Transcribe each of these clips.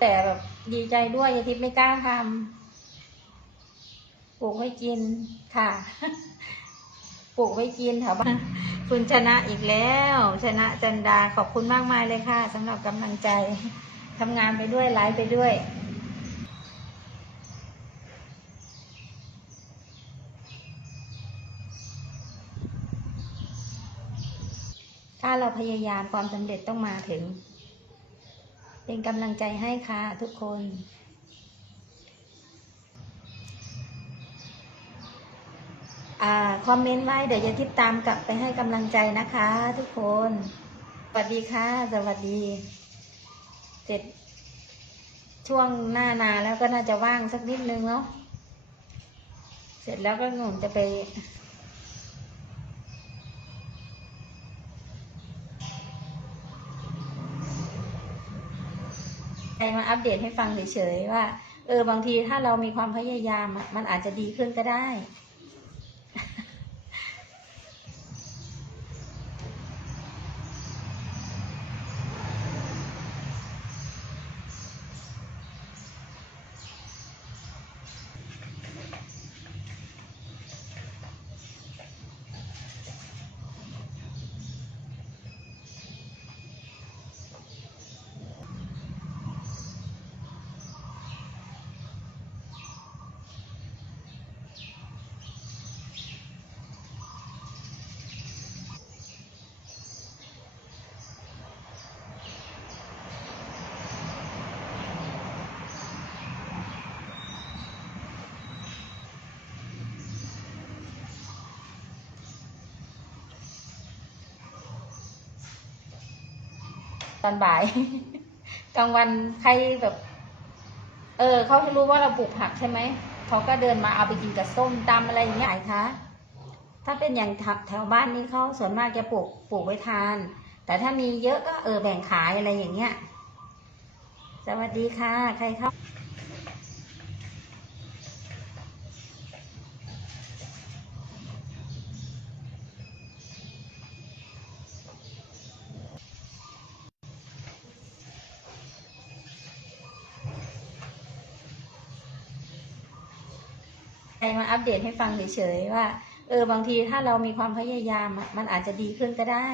แต่แบบดีใจด้วยยายทิพย์ไม่กล้าทำปลูกไว้กินค่ะ ปลูกไว้กินแถวบ้านคุณชนะอีกแล้ว ชนะจันดาขอบคุณมากมายเลยค่ะสำหรับกำลังใจทำงานไปด้วยไลฟ์ไปด้วยถ้าเราพยายามความสำเร็จต้องมาถึง เป็นกำลังใจให้ค่ะทุกคนอคอมเมนต์ไว้เดี๋ยวจะติดตามกลับไปให้กำลังใจนะคะทุกคน สวัสดีค่ะ สวัสดีเสร็จช่วงหน้านาแล้วก็น่าจะว่างสักนิดนึงเนาะ เสร็จแล้วก็หนูจะไป ใครมาอัปเดตให้ฟังเฉยๆว่า เออบางทีถ้าเรามีความพยายามมันอาจจะดีขึ้นก็ได้ ตอนบ่าย กลางวันใครแบบ เออเขารู้ว่าเราปลูกผักใช่ไหมเขาก็เดินมาเอาไปกินกับส้มตำอะไรอย่างเงี้ยคะถ้าเป็นอย่างแถวแถวบ้านนี้เขาส่วนมากจะปลูกปลูกไว้ทาน แต่ถ้ามีเยอะก็เออแบ่งขายอะไรอย่างเงี้ย สวัสดีค่ะ ใครเข้า ใครมาอัปเดตให้ฟังเฉยๆว่า เออบางทีถ้าเรามีความพยายามมันอาจจะดีขึ้นก็ได้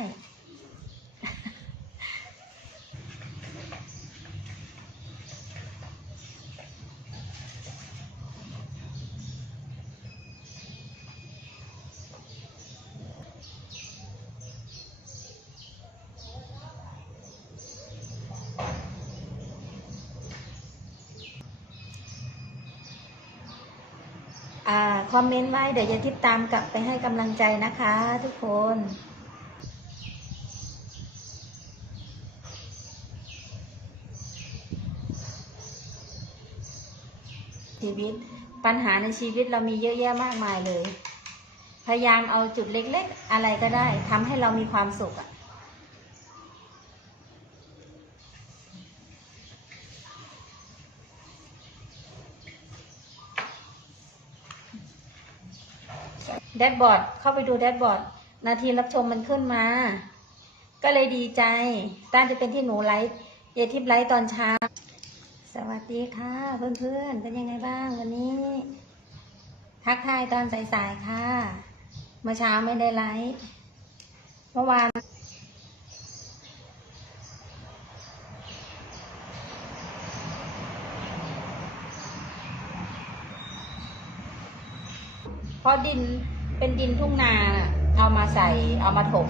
คอมเมนต์ไว้เดี๋ยวจะติดตามกลับไปให้กำลังใจนะคะทุกคนชีวิตปัญหาในชีวิตเรามีเยอะแยะมากมายเลย พยายามเอาจุดเล็ก ๆ อะไรก็ได้ทำให้เรามีความสุขอะ แดชบอร์ดเข้าไปดูแดชบอร์ดนาทีรับชมมันขึ้นมา ก็เลยดีใจต้านจะเป็นที่หนูไลฟ์เยทิปไลฟ์ตอนเช้า สวัสดีค่ะ เพื่อนๆ เป็นยังไงบ้างวันนี้ ทักทายตอนสายๆค่ะ เมื่อเช้าไม่ได้ไลฟ์เมื่อวาน ราะดินเป็นดินทุ่งนาเอามาใส่เอามาถม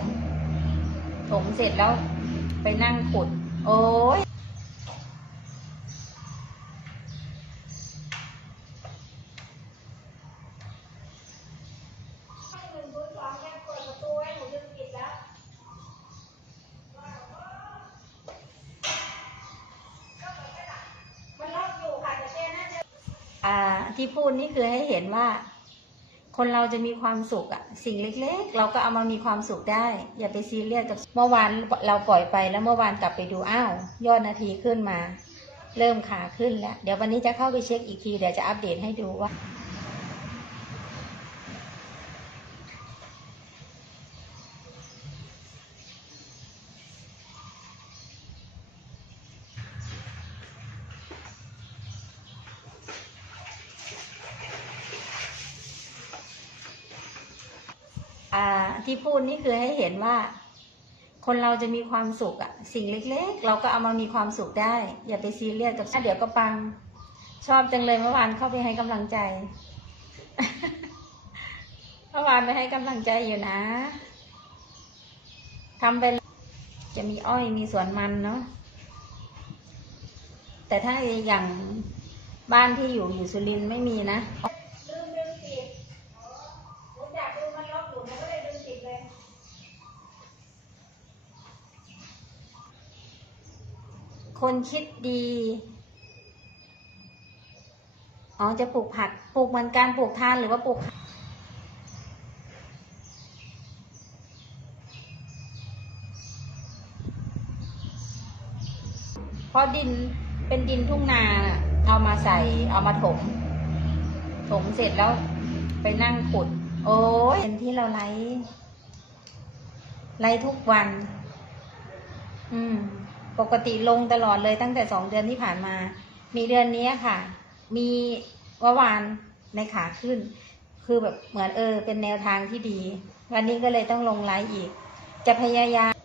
ถมเสร็จแล้วไปนั่งขุด โอ้ยอ่าที่พูดนี่คือให้เห็นว่า คนเราจะมีความสุขอะสิ่งเล็กๆ เราก็เอามามีความสุขได้ อย่าไปซีเรียสกับเมื่อวานเราปล่อยไปแล้วเมื่อวานกลับไปดูอ้าวยอดนาทีขึ้นมา เริ่มขาขึ้นแล้ว เดี๋ยววันนี้จะเข้าไปเช็คอีกทีเดี๋ยวจะอัปเดตให้ดูว่า ที่พูดนี่คือให้เห็นว่า คนเราจะมีความสุขอะสิ่งเล็ก ๆ เราก็เอามามีความสุขได้ อย่าไปซีเรียสกับเดี๋ยวก็ปัง ชอบจังเลยเมื่อวานเข้าไปให้กำลังใจเมื่อวานไปให้กำลังใจอยู่นะทำไปจะมีอ้อยมีสวนมันเนาะแต่ถ้าอย่างบ้านที่อยู่อยู่สุรินไม่มีนะลืมดึงติดผมอยากดูมันล็อกหลุมก็เลยดึงติดเลย คนคิดดี อ๋อ จะปลูกผัก ปลูกเหมือนการปลูกทานหรือว่าปลูกเพราะดินเป็นดินทุ่งนาเอามาใส่ เอามาถม ถมเสร็จแล้วไปนั่งขุด โอ้ยเป็นที่เราไลฟ์ไลฟ์ทุกวัน อืม ปกติลงตลอดเลยตั้งแต่สองเดือนที่ผ่านมา มีเดือนนี้ค่ะ มีเมื่อวานในขาขึ้น คือแบบเหมือนเออ เป็นแนวทางที่ดี วันนี้ก็เลยต้องลงไลฟ์อีก จะพยายาม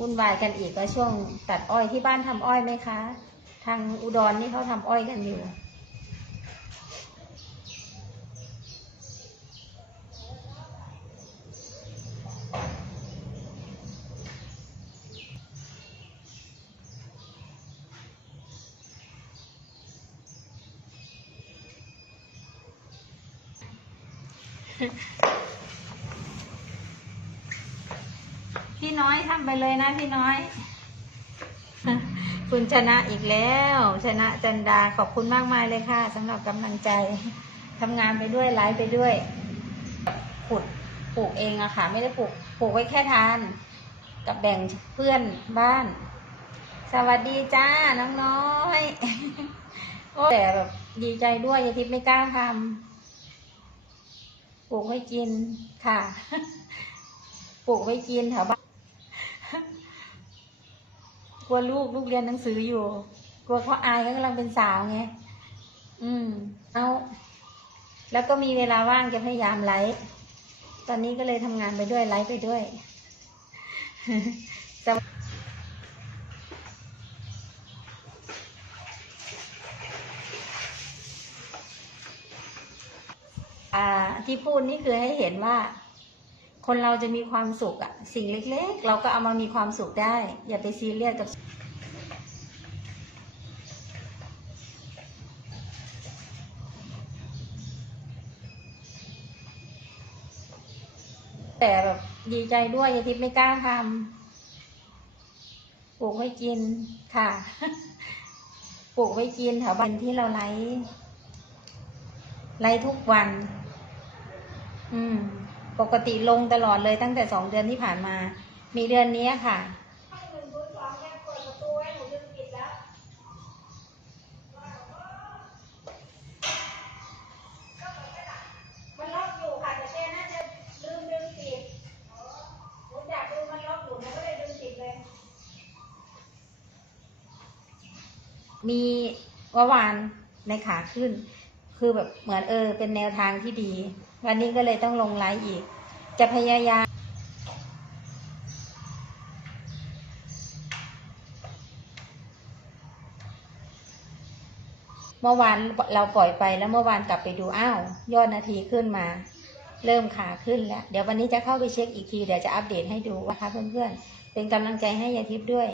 วุ่นวายกันอีกก็ช่วงตัดอ้อยที่บ้านทำอ้อยไหมคะ ทางอุดรนี่เขาทำอ้อยกันอยู่ พี่น้อยทำไปเลยนะพี่น้อย คุณชนะอีกแล้ว ชนะจันดาขอบคุณมากมายเลยค่ะสำหรับกำลังใจทำงานไปด้วยไลฟ์ไปด้วยขุดปลูกเองอะค่ะ ไม่ได้ปลูกปลูกไว้แค่ทาน กับแบ่งเพื่อนบ้าน สวัสดีจ้าน้องน้อยโอ้แต่แบบดีใจด้วยยายทิพย์ไม่กล้าทำปลูกไว้กินค่ะ ปลูกไว้กินแถวบ้าน กลัวลูกลูกเรียนหนังสืออยู่ กลัวเขาอายเขากำลังเป็นสาวไงอืม เอา แล้วก็มีเวลาว่างจะพยายามไลฟ์ตอนนี้ก็เลยทำงานไปด้วยไลฟ์ไปด้วยจะอ่ที่พูดนี่คือให้เห็นว่า คนเราจะมีความสุขอะสิ่งเล็ก ๆ เราก็เอามามีความสุขได้ อย่าไปซีเรียสกับแต่แบบดีใจด้วยยายทิพย์ไม่กล้าทำปลูกไว้กินค่ะ ปลูกไว้กินแถวบ้านที่เราไลฟ์ไลฟ์ทุกวัน อืม ปกติลงตลอดเลยตั้งแต่สองเดือนที่ผ่านมา มีเดือนนี้ค่ะมันล็อกอยู่ค่ะแต่แกน่าจะลืมดึงติดผมอยากดูมันล็อกอยู่มันก็เลยดึงติดเลยมีเมื่อวานในขาขึ้น คือแบบเหมือนเออ เป็นแนวทางที่ดี วันนี้ก็เลยต้องลงไลฟ์อีก จะพยายามเมื่อวานเราปล่อยไปแล้วเมื่อวานกลับไปดูอ้าวยอดนาทีขึ้นมา เริ่มขาขึ้นแล้ว เดี๋ยววันนี้จะเข้าไปเช็คอีกที เดี๋ยวจะอัปเดตให้ดูนะคะเพื่อนๆ เป็นกำลังใจให้ยาทิพย์ด้วย